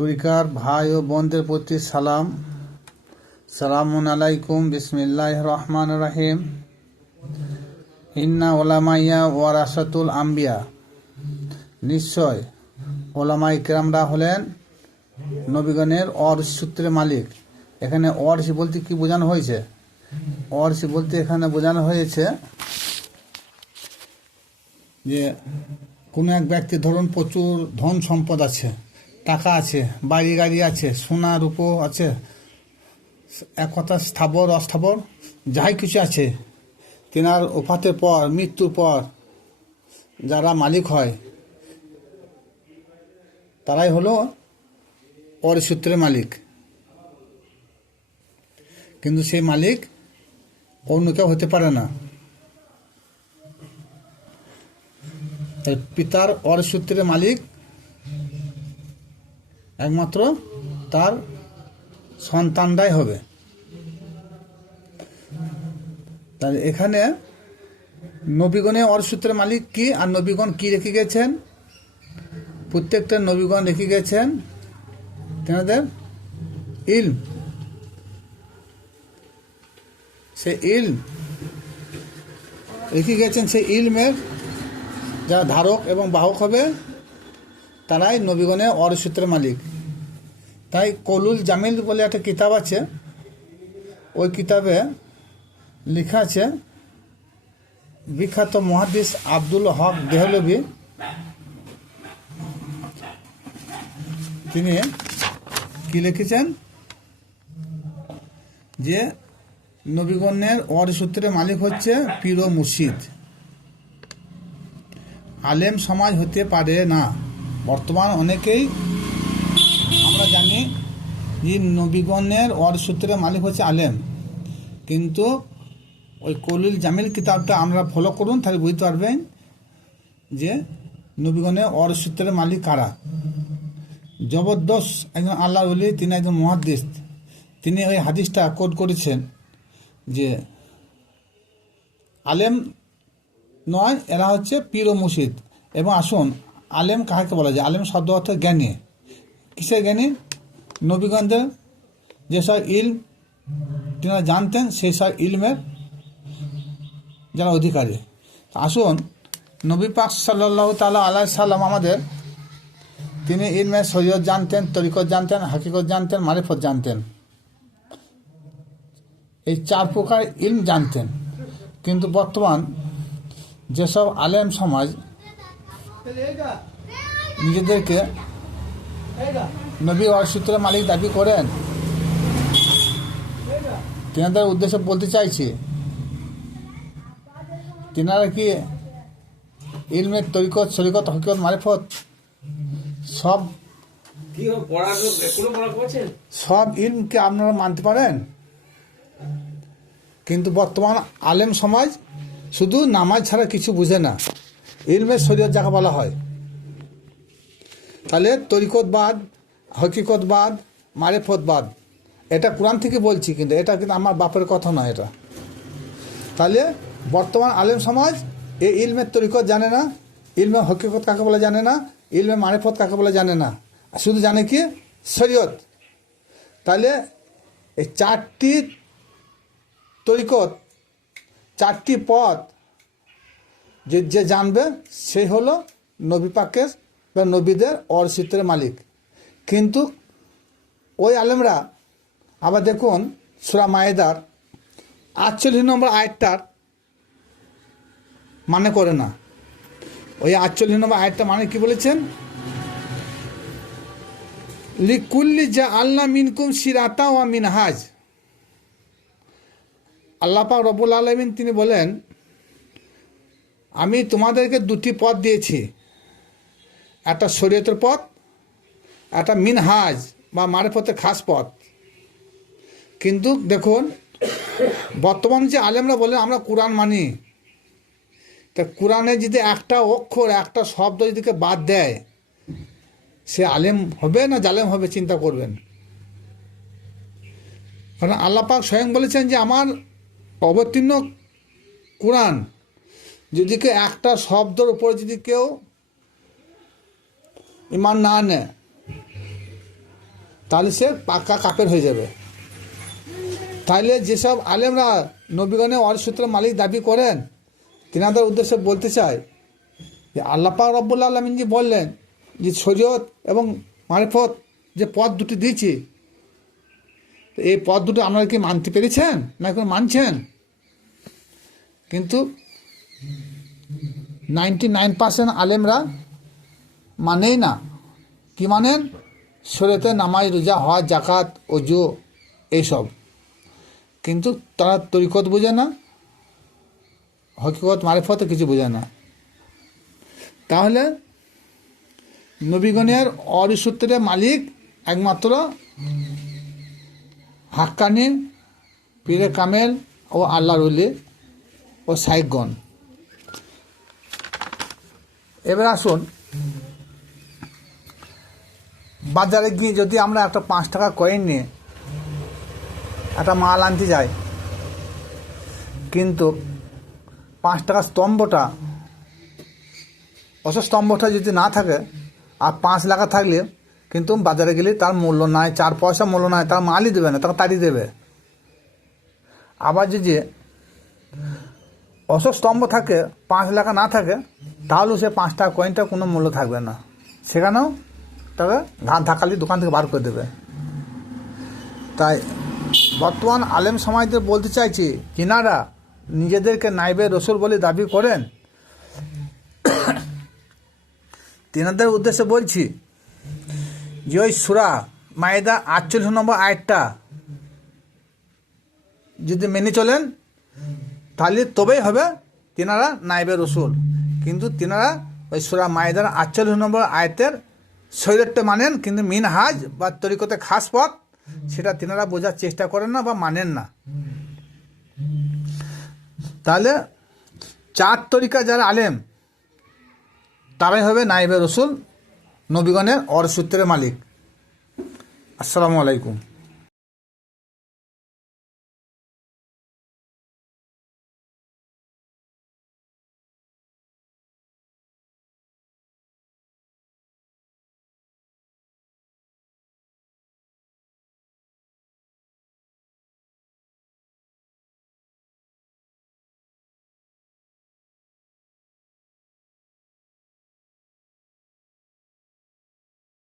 তরিকার ভাই ও বোনদের প্রতি সালাম। সালামুন আলাইকুম। বিসমিল্লাহির রহমানির রহিম। ইন্না ওলামাইয়া ওয়ারাসাতুল আম্বিয়া, নিশ্চয় ওলামাই কেরামরা হলেন নবীগণের ওয়ারিস মালিক। এখানে ওয়ারিস বলতে কি বোঝানো হয়েছে? ওয়ারিস বলতে এখানে বোঝানো হয়েছে যে কোনো এক ব্যক্তি ধরুন প্রচুর ধন সম্পদ আছে, টাকা আছে, বাড়ি গাড়ি আছে, সোনা রূপো আছে, এক কথা স্থাবর অস্থাবর যাই কিছু আছে, তেনার ওফাতের পর মৃত্যুর পর যারা মালিক হয় তারাই হলো ওয়ারিস সূত্রের মালিক। কিন্তু সেই মালিক অন্য কেউ হতে পারে না। পিতার ওয়ারিস সূত্রের মালিক একমাত্র তার সন্তানরাই হবে। তাহলে এখানে নবীগণের ওয়ারিস সূত্রের মালিক কি, আর নবীগণ কি রেখে গেছেন? প্রত্যেকটা নবীগণ রেখে গেছেন তেনাদের ইলম। সে ইলম রেখে গেছেন, সেই ইলমের যারা ধারক এবং বাহক হবে তারাই নবীগণের ওয়ারিস সূত্রের মালিক। তাই কৌলুল জামিল বলে একটা কিতাব আছে, ওই কিতাবে লেখা আছে, বিখ্যাত মুহাদ্দিস আব্দুল হক দেহলভী তিনি কি লিখেছেন যে নবীগণের ওয়ারিস সূত্রের মালিক হচ্ছে পীর ও মুর্শিদ। আলেম সমাজ হতে পারে না। বর্তমান অনেকেই আমরা জানি যে নবীগণের ওয়ারিস সূত্রের মালিক হচ্ছে আলেম, কিন্তু ওই কৌলুল জামিল কিতাবটা আমরা ফলো করুন, তাহলে বুঝতে পারবেন যে নবীগণের ওয়ারিস সূত্রের মালিক কারা। জবরদস্ত একজন আল্লাহর ওলি, তিনি একজন মুহাদ্দিস, তিনি ওই হাদিসটা কোট করেছেন যে আলেম নয়, এরা হচ্ছে পীর ও মুর্শিদ। এবং আসুন, আলেম কাকে বলা যায়? আলেম শব্দ অর্থ জ্ঞানী। কিসের জ্ঞানী? নবীগণদের যেসব ইলম তেনারা জানতেন, সেই সব ইলমের যারা অধিকারী। আসুন, নবী পাক সাল্লাল্লাহু তাআলা আলাইহি সাল্লাম আমাদের, তিনি ইলমের শরীয়ত জানতেন, তরিকত জানতেন, হাকিকত জানতেন, মারিফত জানতেন। এই চার প্রকার ইলম জানতেন। কিন্তু বর্তমান যেসব আলেম সমাজ নিজেদেরকে নবী ওয়ারিস সূত্রের মালিক দাবি করেন, তেনাদের উদ্দেশ্যে বলতে চাইছি, তেনারা কি ইলমের তরিকত, শরীয়ত, হাকিকত, মারিফত সব ইলমকে আপনারা মানতে পারেন? কিন্তু বর্তমান আলেম সমাজ শুধু নামাজ ছাড়া কিছু বুঝে না। ইলমের শরীয়ত যাকে বলা হয়, তাহলে তরিকতবাদ, হকিকতবাদ, মারিফতবাদ, এটা কোরআন থেকে বলছি, কিন্তু এটা কিন্তু আমার বাপের কথা নয় এটা। তাহলে বর্তমান আলেম সমাজ এই ইলমের তরিকত জানে না, ইলমের হকিকত কাকে বলে জানে না, ইলমের মারিফত কাকে বলে জানে না, শুধু জানে কি শরীয়ত। তাহলে এই চারটি তরিকত, চারটি পথ যে জানবে সেই হলো নবী পাকের বা নবীদের ওয়ারিস সূত্রের মালিক। কিন্তু ওই আলেমরা আবার দেখুন সূরা মায়েদার 48 নম্বর আয়াতটার মানে করে না। ওই 48 নম্বর আয়াতটা মানে কি বলেছেন? লিকুল্লি জাআলনা মিনকুম শিরাতা ওয়া মিনহাজ। আল্লাহ পাক রব্বুল আলামিন তিনি বলেন, আমি তোমাদেরকে দুটি পথ দিয়েছি, একটা শরীয়তের পথ, একটা মিনহাজ বা মারিফতের খাস পথ। কিন্তু দেখুন বর্তমান যে আলেমরা বলেন আমরা কোরআন মানি, তা কোরআনে যদি একটা অক্ষর, একটা শব্দ যদি বাদ দেয়, সে আলেম হবে না জালেম হবে? চিন্তা করবেন। কারণ আল্লাহ পাক স্বয়ং বলেছেন যে আমার অবতীর্ণ কোরআন যদি কেউ একটা শব্দের উপরে যদি কেউ ইমান না আনে, তাহলে সে পাক্কা কাফের হয়ে যাবে। তাহলে যেসব আলেমরা নবীগণের ওয়ারিসসূত্রের মালিক দাবি করেন, তিনাদের উদ্দেশ্যে বলতে চাই যে আল্লাহ পাক রব্বুল আলামিন যে বললেন যে শরীয়ত এবং মারিফত যে পথ দুটি দিয়েছি, এই পথ দুটো আপনারা কি মানতে পেরেছেন না এখন মানছেন? কিন্তু 99% আলেমরা মানেই না। কি মানেন? শরীয়তে নামাজ, রোজা, হজ, জাকাত, ওযু এইসব, কিন্তু তারা তরিকত বোঝে না, হকিকত মারিফত কিছু বোঝে না। তাহলে নবীগণের ওয়ারিসসূত্রের মালিক একমাত্র হাক্কানি, পীরে কামেল ও আল্লাহর ওলি ও শাইখগণ। এবার আসুন, বাজারে গিয়ে যদি আমরা একটা 5 টাকা কয়েন নিয়ে একটা মাল আনতে যাই, কিন্তু 5 টাকার স্তম্ভটা, স্তম্ভটা যদি না থাকে আর 5 টাকা থাকলে কিন্তু বাজারে গেলে তার মূল্য নাই, 4 পয়সা মূল্য নাই, তার মালই দেবে না, তাকে তাড়িয়ে দেবে। আবার যদি স্তম্ভ থাকে, 5 টাকা না থাকে, তাহলেও সে 5 টাকা কয়েনটা কোনো মূল্য থাকবে না, সেখানেও তাকে ঘাট ধাক্কালি দোকান থেকে বার করে দেবে। তাই বর্তমান আলেম সমাজদের বলতে চাইছি, যিনারা নিজেদেরকে নাইবে রসুল বলে দাবি করেন, তিনাদের উদ্দেশ্যে বলছি যে ওই সূরা মায়েদা 48 নম্বর আয়াতটা যদি মেনে চলেন তাহলে তবেই হবে তিনারা নাইবে রসুল। কিন্তু তিনারা ওই সূরা মায়েদার 48 নম্বর আয়াতের শরীয়তটা মানেন, কিন্তু মিনহাজ বা তরিকতে খাস পথ সেটা তিনারা বোঝার চেষ্টা করেন না বা মানেন না। তাহলে 4 তরিকা যারা আলেম তারাই হবে নাইবে রসুল, নবীগণের ওয়ারিসসূত্রের মালিক। আসসালামু আলাইকুম।